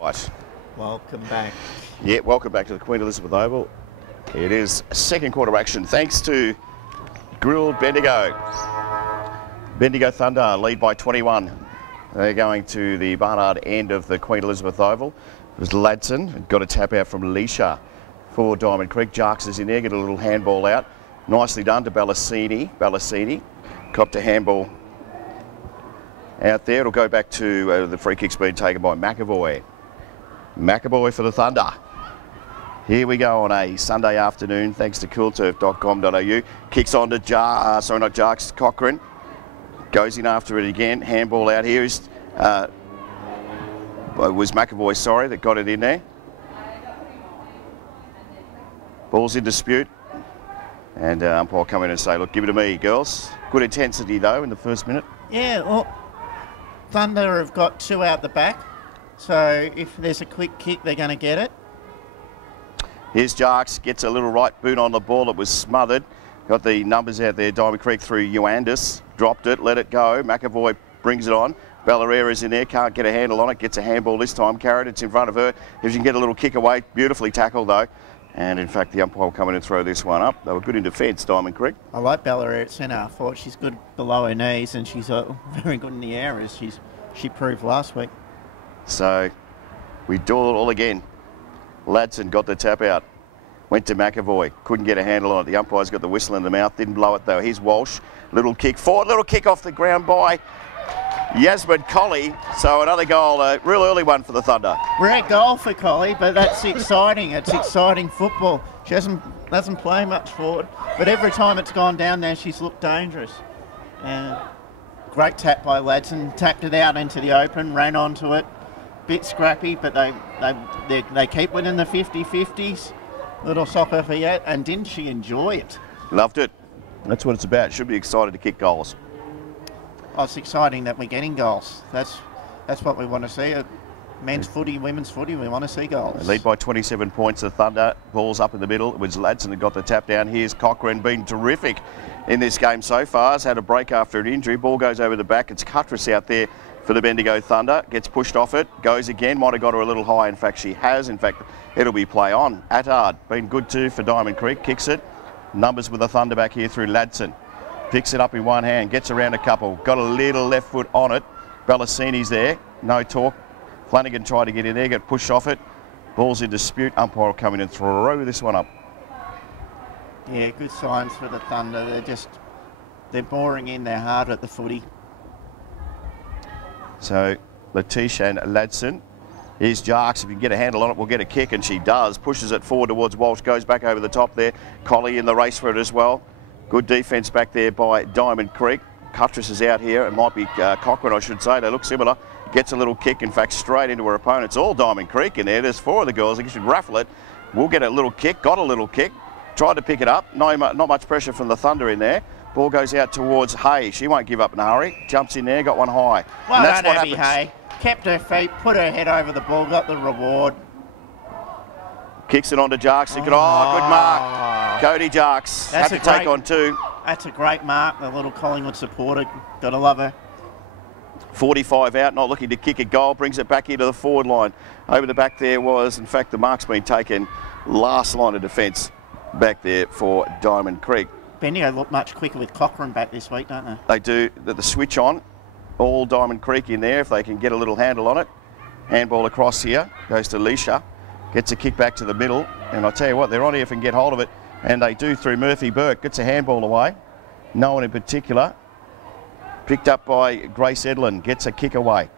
Right. Welcome back. Yeah, welcome back to the Queen Elizabeth Oval. It is second quarter action thanks to Grilled Bendigo. Bendigo Thunder lead by 21. They're going to the Barnard end of the Queen Elizabeth Oval. It was Ladson, got a tap out from Leisha for Diamond Creek. Jarks is in there, get a little handball out. Nicely done to Ballasini. Copped a handball out there. It'll go back to the free kick's being taken by McAvoy. McAvoy for the Thunder. Here we go on a Sunday afternoon, thanks to coolturf.com.au. Kicks on to Jarks, Cochrane. Goes in after it again. Handball out here is, it was McAvoy, that got it in there. Ball's in dispute. And umpire come in and say, look, give it to me, girls. Good intensity, though, in the first minute. Yeah, well, Thunder have got two out the back. So if there's a quick kick, they're going to get it. Here's Jarks, gets a little right boot on the ball. It was smothered. Got the numbers out there. Diamond Creek through Euandis. Dropped it, let it go. McAvoy brings it on. Ballarera's in there, can't get a handle on it. Gets a handball this time. Carrot, it's in front of her. If she can get a little kick away, beautifully tackled though. And in fact, the umpire will come in and throw this one up. They were good in defence, Diamond Creek. I like Ballarera at centre. I thought she's good below her knees and she's very good in the air as she proved last week. So we do it all again. Ladson got the tap out. Went to McAvoy. Couldn't get a handle on it. The umpire's got the whistle in the mouth. Didn't blow it though. Here's Walsh. Little kick forward. Little kick off the ground by Yasmin Colley. So another goal. A real early one for the Thunder. Great goal for Colley, but that's exciting. It's exciting football. She doesn't play much forward, but every time it's gone down there, she's looked dangerous. Great tap by Ladson. Tapped it out into the open. Ran onto it. Bit scrappy, but they keep winning the 50-50s. Little soccer for you, and didn't she enjoy it? Loved it. That's what it's about. Should be excited to kick goals. Oh, it's exciting that we're getting goals. That's what we want to see. Men's footy, women's footy, we want to see goals. They lead by 27 points. The Thunder. Ball's up in the middle. It was Ladson that got the tap down. Here's Cochrane, been terrific in this game so far. Has had a break after an injury. Ball goes over the back. It's Cuttress out there for the Bendigo Thunder. Gets pushed off it. Goes again. Might have got her a little high. In fact, she has. In fact, it'll be play on. Attard, been good too for Diamond Creek. Kicks it. Numbers with the Thunder back here through Ladson. Picks it up in one hand. Gets around a couple. Got a little left foot on it. Ballasini's there. No talk. Flanagan tried to get in there. Got pushed off it. Ball's in dispute. Umpire will come in and throw this one up. Yeah, good signs for the Thunder. They're boring in. They're hard at the footy. So Letitia and Ladson. Here's Jarks. If you can get a handle on it, we'll get a kick, and she does. Pushes it forward towards Walsh. Goes back over the top there. Colley in the race for it as well. Good defence back there by Diamond Creek. Cuttress is out here. It might be Cochrane, I should say. They look similar. Gets a little kick, in fact, straight into her opponent. It's all Diamond Creek in there. There's four of the girls. I think she should raffle it. We'll get a little kick. Got a little kick. Tried to pick it up. No, not much pressure from the Thunder in there. Ball goes out towards Hay. She won't give up in a hurry. Jumps in there. Got one high. Well done, Abby Hay. Kept her feet, put her head over the ball, got the reward. Kicks it on to Jarks. Good mark. Cody Jarks. Have to take on two. That's a great mark. The little Collingwood supporter. Got to love her. 45 out, not looking to kick a goal. Brings it back into the forward line. Over the back there was, in fact, the mark's been taken. Last line of defence back there for Diamond Creek. Bendigo look much quicker with Cochrane back this week, don't they? They do. The switch on. All Diamond Creek in there if they can get a little handle on it. Handball across here. Goes to Leisha. Gets a kick back to the middle. And I tell you what, they're on here if they can get hold of it. And they do through Murphy Burke. Gets a handball away. No one in particular. Picked up by Grace Edlin. Gets a kick away.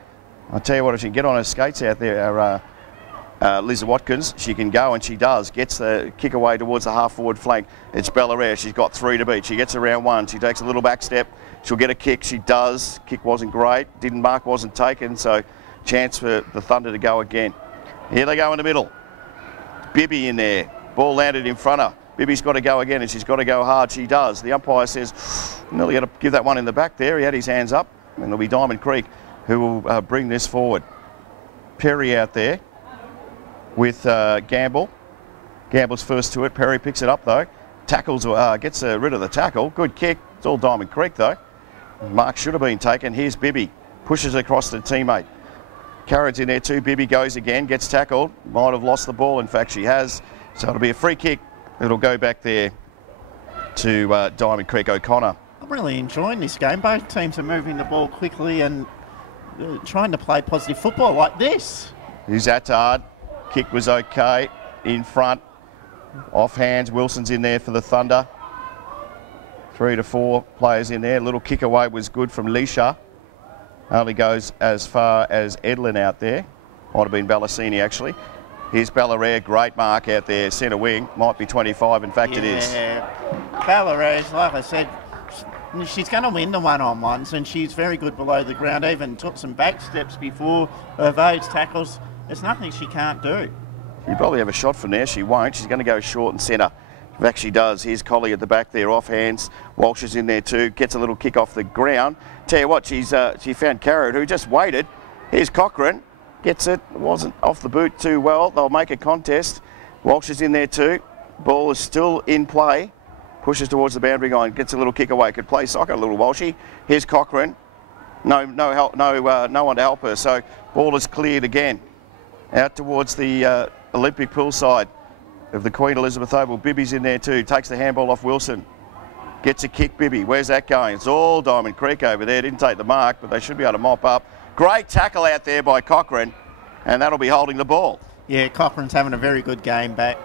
I tell you what, if she can get on her skates out there, Liz Watkins, she can go, and she does. Gets the kick away towards the half-forward flank. It's Ballarera. She's got three to beat. She gets around one. She takes a little back step. She'll get a kick. She does. Kick wasn't great. Mark wasn't taken, so chance for the Thunder to go again. Here they go in the middle. Bibby in there. Ball landed in front of her. Bibby's got to go again, and she's got to go hard. She does. The umpire says, nearly got to give that one in the back there. He had his hands up, and it'll be Diamond Creek who will bring this forward. Perry out there with Gamble. Gamble's first to it. Perry picks it up, though. Tackles, gets rid of the tackle. Good kick. It's all Diamond Creek, though. Mark should have been taken. Here's Bibby. Pushes across to the teammate. Carrad's in there too. Bibby goes again, gets tackled. Might have lost the ball. In fact, she has. So it'll be a free kick. It'll go back there to Diamond Creek O'Connor. I'm really enjoying this game. Both teams are moving the ball quickly and trying to play positive football like this. Here's Attard. Kick was okay. In front. Off hands. Wilson's in there for the Thunder. 3 to 4 players in there. Little kick away was good from Leisha. Only goes as far as Edlin out there. Might have been Ballasini actually. Here's Ballarat, great mark out there, centre wing. Might be 25, in fact it is. Yeah, Ballarat, like I said, she's going to win the one-on-ones and she's very good below the ground. Even took some back steps before those tackles. There's nothing she can't do. She'll probably have a shot from there. She won't. She's going to go short and centre. In fact, she does. Here's Collie at the back there, off hands. Walsh is in there too. Gets a little kick off the ground. Tell you what, she found Carrot, who just waited. Here's Cochrane. Gets it. Wasn't off the boot too well. They'll make a contest. Walsh is in there too. Ball is still in play. Pushes towards the boundary line. Gets a little kick away. Could play soccer a little Walshy. Here's Cochrane. No help. No one to help her. So ball is cleared again. Out towards the Olympic pool side of the Queen Elizabeth Oval. Bibby's in there too. Takes the handball off Wilson. Gets a kick, Bibby. Where's that going? It's all Diamond Creek over there. Didn't take the mark, but they should be able to mop up. Great tackle out there by Cochrane, and that'll be holding the ball. Yeah, Cochrane's having a very good game back.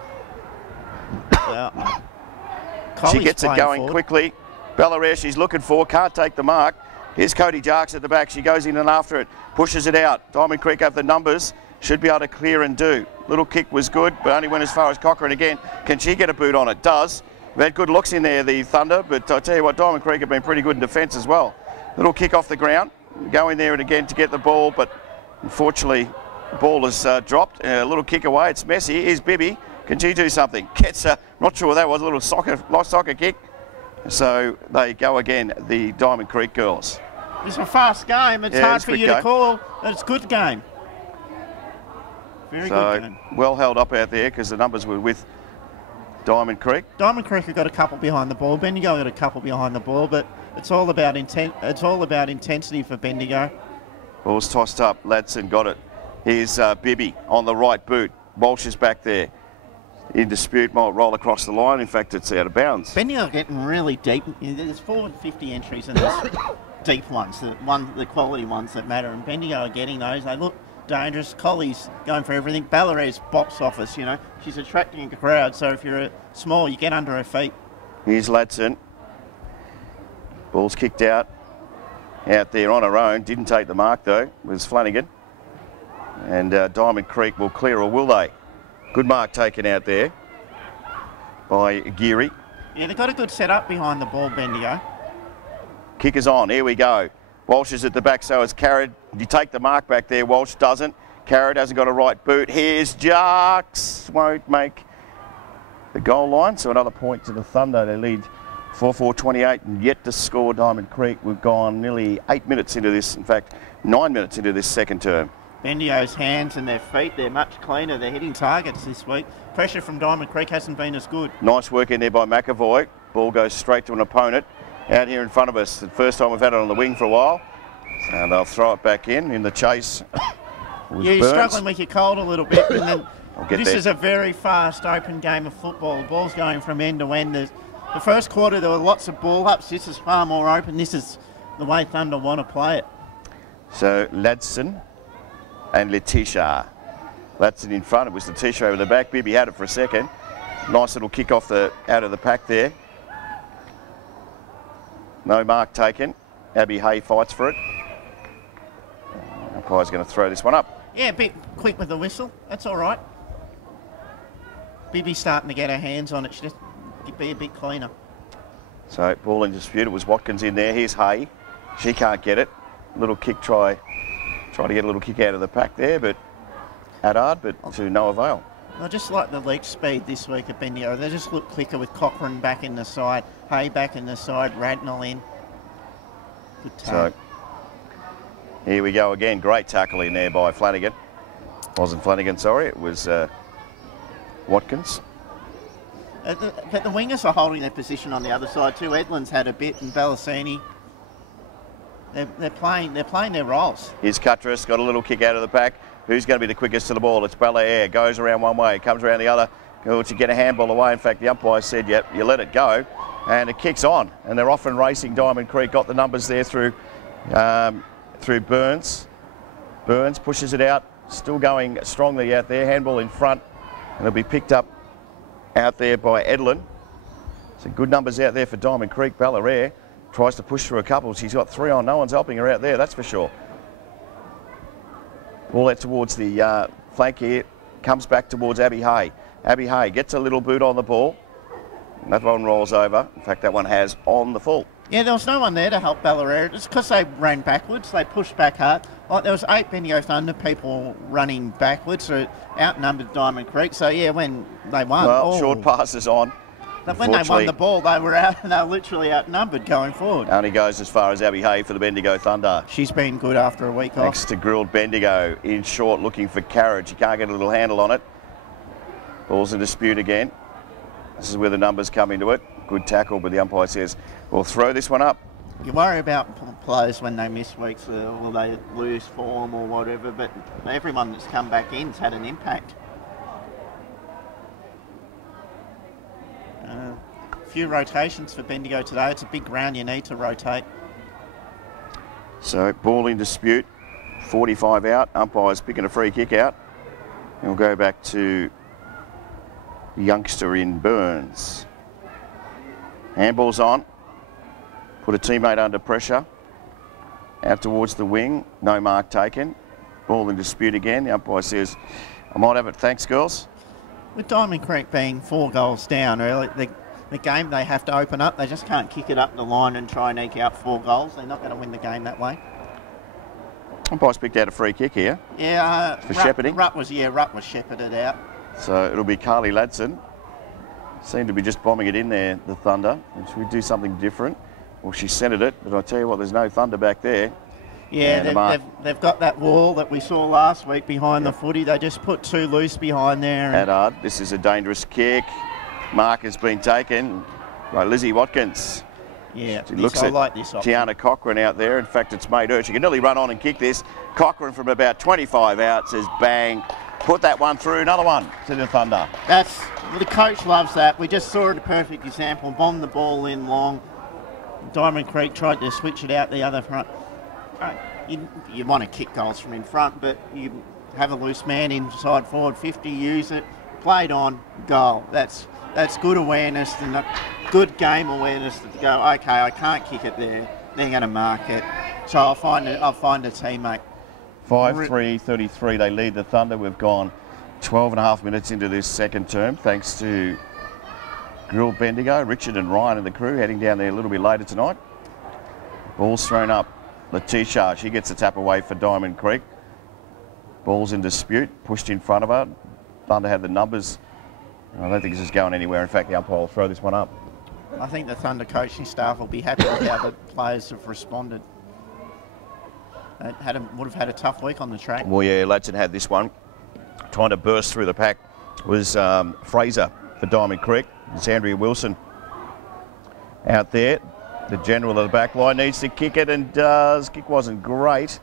She gets it going quickly. Ballarat, she's looking for, can't take the mark. Here's Cody Jarks at the back. She goes in and after it, pushes it out. Diamond Creek have the numbers. Should be able to clear and do. Little kick was good, but only went as far as Cochrane again. Can she get a boot on it? Does. We've had good looks in there, the Thunder, but I tell you what, Diamond Creek have been pretty good in defence as well. Little kick off the ground. Go in there and again to get the ball, but unfortunately the ball is dropped. A little kick away. It's messy. Here's Bibby. Can she do something? Gets not sure what that was, a little soccer kick. So they go again, the Diamond Creek girls. It's a fast game. It's hard for you to call, but it's a good game. Very good game. Well held up out there because the numbers were with Diamond Creek. Diamond Creek have got a couple behind the ball. Bendigo got a couple behind the ball, but it's all about It's all about intensity for Bendigo. Ball's tossed up. Ladson got it. Here's Bibby on the right boot. Walsh is back there. In dispute, might roll across the line. In fact, it's out of bounds. Bendigo are getting really deep. There's 450 entries and there's deep ones, the quality ones that matter. And Bendigo are getting those. They look dangerous. Collie's going for everything. Ballarat's box office, you know. She's attracting a crowd. So if you're small, you get under her feet. Here's Ladson. Ball's kicked out there on her own. Didn't take the mark though. Was Flanagan. And Diamond Creek will clear, or will they? Good mark taken out there by Geary. Yeah, they've got a good setup behind the ball, Bendigo. Kick is on. Here we go. Walsh is at the back, so is Carrad. You take the mark back there. Walsh doesn't. Carrad hasn't got a right boot. Here's Jarks. Won't make the goal line. So another point to the Thunder. They lead 4-4-28 and yet to score Diamond Creek. We've gone nearly 8 minutes into this. In fact, 9 minutes into this second term. Bendigo's hands and their feet, they're much cleaner. They're hitting targets this week. Pressure from Diamond Creek hasn't been as good. Nice work in there by McAvoy. Ball goes straight to an opponent out here in front of us. The first time we've had it on the wing for a while. And they'll throw it back in the chase. Yeah, you're struggling with your cold a little bit. And then this is a very fast, open game of football. The ball's going from end to end. The first quarter, there were lots of ball ups. This is far more open. This is the way Thunder want to play it. So, Ladson and Letitia. Ladson in front. It was Letitia over the back. Bibby had it for a second. Nice little kick off out of the pack there. No mark taken. Abby Hay fights for it. Umpire's going to throw this one up. Yeah, a bit quick with the whistle. That's all right. Bibby's starting to get her hands on it. She just be a bit cleaner. So, ball in dispute. It was Watkins in there. Here's Hay. She can't get it. Little kick try to get a little kick out of the pack there, but Haddard, but to no avail. I just like the leap speed this week at Bendigo. They just look quicker with Cochrane back in the side, Hay back in the side, Radnall in. Good tackle. So, here we go again. Great tackle in there by Flanagan. Wasn't Flanagan, sorry. It was Watkins. But the wingers are holding their position on the other side too. Edlin's had a bit and Ballasini. They're playing their roles. Here's Cuttress, got a little kick out of the pack. Who's going to be the quickest to the ball? It's Belair. Goes around one way, comes around the other. To get a handball away. In fact, the umpire said, yep, you let it go. And it kicks on. And they're off and racing. Diamond Creek got the numbers there through Burns. Burns pushes it out. Still going strongly out there. Handball in front. And it'll be picked up out there by Edlin. So good numbers out there for Diamond Creek. Belair tries to push through a couple. She's got 3 on. No one's helping her out there, that's for sure. Ball out towards the flank here. Comes back towards Abby Hay. Abby Hay gets a little boot on the ball. That one rolls over. In fact, that one has on the full. Yeah, there was no one there to help Belair. It's because they ran backwards. They pushed back hard. Like there was 8 Bendigo Thunder people running backwards, so outnumbered Diamond Creek. So yeah, when they won, well, short passes on. When they won the ball, they were literally outnumbered going forward. Only goes as far as Abby Hay for the Bendigo Thunder. She's been good after a week off. Next to grilled Bendigo in short, looking for carriage. You can't get a little handle on it. Ball's in dispute again. This is where the numbers come into it. Good tackle, but the umpire says, we'll throw this one up. You worry about players when they miss weeks or they lose form or whatever, but everyone that's come back in's had an impact. A few rotations for Bendigo today. It's a big ground, you need to rotate. So, ball in dispute. 45 out. Umpire's picking a free kick out. And we'll go back to the youngster in Burns. Handball's on. Put a teammate under pressure. Out towards the wing. No mark taken. Ball in dispute again. The umpire says, I might have it. Thanks, girls. With Diamond Creek being 4 goals down early, the game they have to open up. They just can't kick it up the line and try and eke out 4 goals. They're not going to win the game that way. Umpire's picked out a free kick here. Yeah, for shepherding. Rutt was shepherded out. So it'll be Carly Ladson. Seemed to be just bombing it in there, the Thunder. And should we do something different? Well, she centred it, but I tell you what, there's no Thunder back there. Yeah, they've got that wall that we saw last week behind the footy. They just put 2 loose behind there. Haddard, this is a dangerous kick. Mark has been taken by Lizzie Watkins. Yeah, she looks at like this option. Tiana Cochran out there. In fact, it's made her. She can nearly run on and kick this. Cochran from about 25 out says bang. Put that one through. Another one to the Thunder. The coach loves that. We just saw it, a perfect example. Bombed the ball in long. Diamond Creek tried to switch it out the other front. You want to kick goals from in front, but you have a loose man inside forward 50, use it, played on, goal. That's good awareness and good game awareness to go, okay, I can't kick it there. They're going to mark it. So I'll find a teammate. 5-3-33, they lead the Thunder. We've gone 12 and a half minutes into this second term, thanks to Grill Bendigo, Richard and Ryan and the crew heading down there a little bit later tonight. Ball's thrown up. Letitia, she gets the tap away for Diamond Creek. Ball's in dispute, pushed in front of her. Thunder had the numbers. I don't think this is going anywhere. In fact, the umpire will throw this one up. I think the Thunder coaching staff will be happy with how the players have responded. They would have had a tough week on the track. Well, yeah, Ladson had this one. Trying to burst through the pack was Fraser for Diamond Creek. It's Andrea Wilson out there. The general of the back line needs to kick it and does. Kick wasn't great.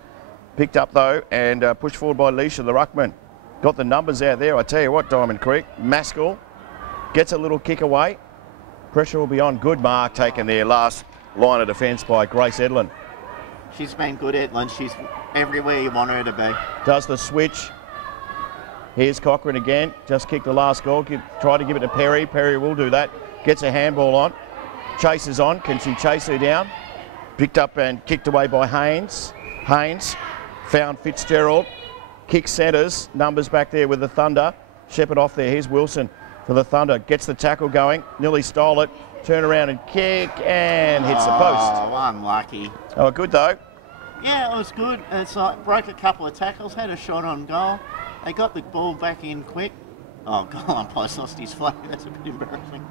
Picked up though and pushed forward by Leisha, the ruckman. Got the numbers out there. I tell you what, Diamond Creek. Maskell gets a little kick away. Pressure will be on. Good mark taken there. Last line of defence by Grace Edlin. She's been good, Edlin. She's everywhere you want her to be. Does the switch. Here's Cochran again. Just kicked the last goal. Try to give it to Perry. Perry will do that. Gets a handball on. Chases on. Can she chase her down? Picked up and kicked away by Haynes. Haynes found Fitzgerald. Kick centres. Numbers back there with the Thunder. Shepherd off there. Here's Wilson for the Thunder. Gets the tackle going. Nearly stole it. Turn around and kick and hits the post. Oh, unlucky. Oh, good though. Yeah, it was good. It's like broke a couple of tackles, had a shot on goal. They got the ball back in quick. Oh, goal umpire's lost his flag. That's a bit embarrassing.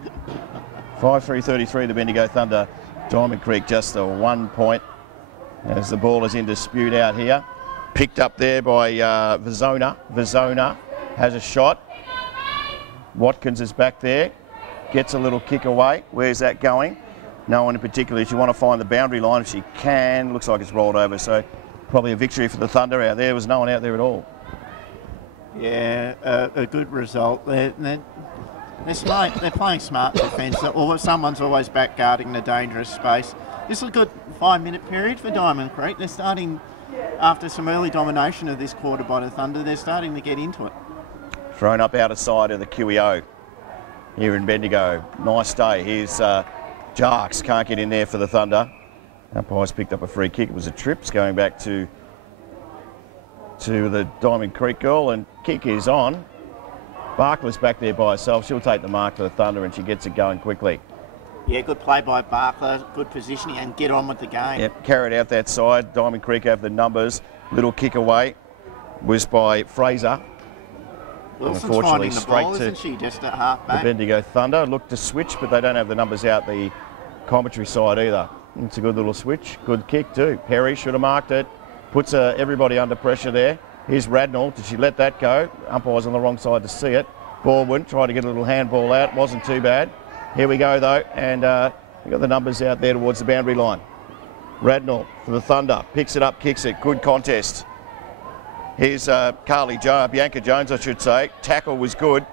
5-3-33, the Bendigo Thunder. Diamond Creek just a 1 point as the ball is in dispute out here. Picked up there by Vizona. Vizona has a shot. Watkins is back there. Gets a little kick away. Where's that going? no one in particular. She want to find the boundary line if she can. Looks like it's rolled over, so probably a victory for the Thunder out there. There was no one out there at all. Yeah, a good result. They're smart. They're playing smart defence. Someone's always back guarding the dangerous space. This is a good 5-minute period for Diamond Creek. They're starting, after some early domination of this quarter by the Thunder, they're starting to get into it. Thrown up out of side of the QEO here in Bendigo. Nice day. Here's Jarks, can't get in there for the Thunder. Umpire's picked up a free kick. It was a trips going back to the Diamond Creek girl, and kick is on. Barkler's back there by herself. She'll take the mark for the Thunder, and she gets it going quickly. Yeah, good play by Barkler, good positioning, and get on with the game. Yep, carried out that side. Diamond Creek have the numbers. Little kick away was by Fraser. Wilson's finding the ball, isn't she, just at half back? The Bendigo Thunder look to switch, but they don't have the numbers out the commentary side either. It's a good little switch. Good kick too. Perry should have marked it. Puts everybody under pressure there. Here's Radnall. Did she let that go? Umpire's on the wrong side to see it. Baldwin tried to get a little handball out. Wasn't too bad. Here we go though, and we've got the numbers out there towards the boundary line. Radnall for the Thunder. Picks it up, kicks it. Good contest. Here's Bianca Jones, I should say. Tackle was good.